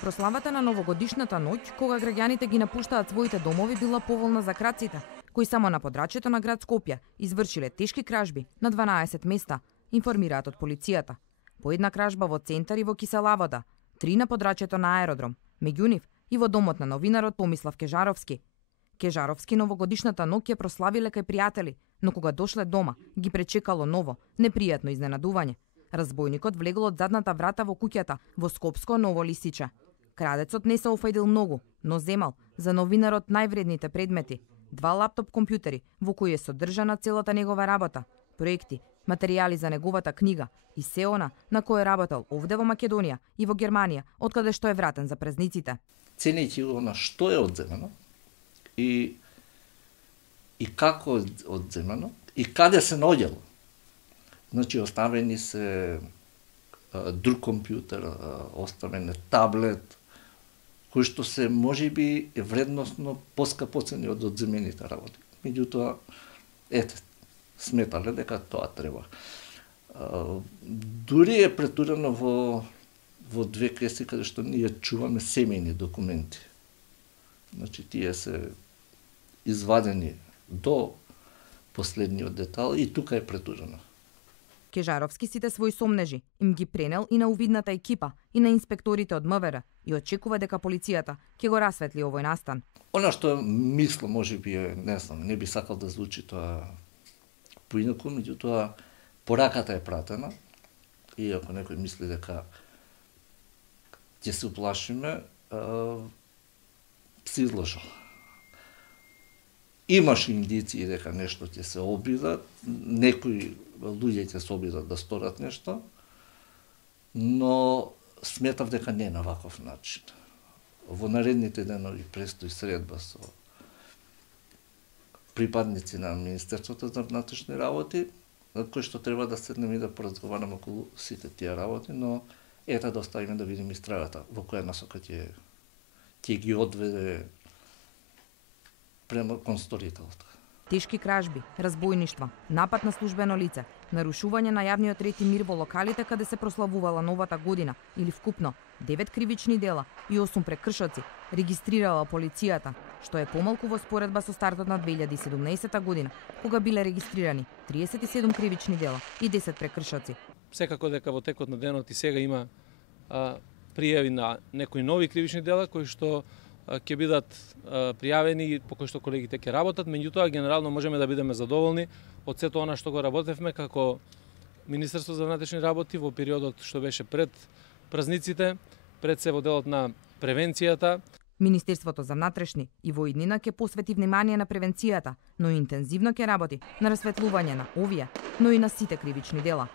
Прославата на новогодишната ноќ, кога граѓаните ги напуштаат своите домови, била поволна за крадците, кои само на подрачјето на град Скопје извршиле тешки кражби на 12 места, информираат од полицијата. По една кражба во центар и во Киселавода, 3 на подрачјето на аеродром, меѓу нив и во домот на новинарот Томислав Кежаровски. Кежаровски новогодишната ноќ ја прославиле кај пријатели, но кога дошле дома, ги пречекало ново, непријатно изненадување. Разбојникот влегол од задната врата во куќата во Скопско Ново Лисиче. Крадецот не се офајдил многу, но земал за новинарот највредните предмети: 2 лаптоп компјутери во кои е содржана целата негова работа, проекти, материјали за неговата книга и се она на кој работел овде во Македонија и во Германија, откаде што е вратен за празниците. Ценејќи она што е одземано и како е одземано и каде се наоѓало. Значи, оставени се друг компјутер, оставен е таблет, кои што се можеби вредносно поскапоцени од одземените работи. Меѓутоа, сметале дека тоа треба. Дури е претурено во две креси каде што ние чуваме семејни документи. Значи, тие се извадени до последниот детал и тука е претурено. Кежаровски сите своји сомнежи им ги пренел и на увидната екипа и на инспекторите од МВР и очекува дека полицијата ќе го расветли овој настан. Она што мислам, можеби не знам, не би сакал да звучи тоа поинаку, меѓутоа пораката е пратена и ако некој мисли дека ќе се уплашиме, се излажал. Имаше индиции дека нешто ќе се обидат, некои луѓе ќе се обидат да сторат нешто, но сметав дека не на ваков начин. Во наредните денови престои средба со припадници на Министерството за внатрешни работи, кои што треба да седнеме и да поразговараме околу сите тие работи, но да оставиме да видиме истрагата во која насока ќе ги одведе према кон сторителот. Тешки кражби, разбојништва, напад на службено лице, нарушување на јавниот ред и мир во локалите каде се прославувала новата година или вкупно 9 кривични дела и 8 прекршоци регистрирала полицијата, што е помалку во споредба со стартот на 2017 година, кога биле регистрирани 37 кривични дела и 10 прекршоци. Секако дека во текот на денот и сега има пријави на некои нови кривични дела кои што ќе бидат пријавени, по кои што колегите ќе работат, меѓутоа генерално можеме да бидеме задоволни од сето она што го работевме како Министерство за внатрешни работи во периодот што беше пред празниците, пред се во делот на превенцијата. Министерството за внатрешни и во иднина ќе посвети внимание на превенцијата, но и интензивно ќе работи на расветлување на овие, но и на сите кривични дела.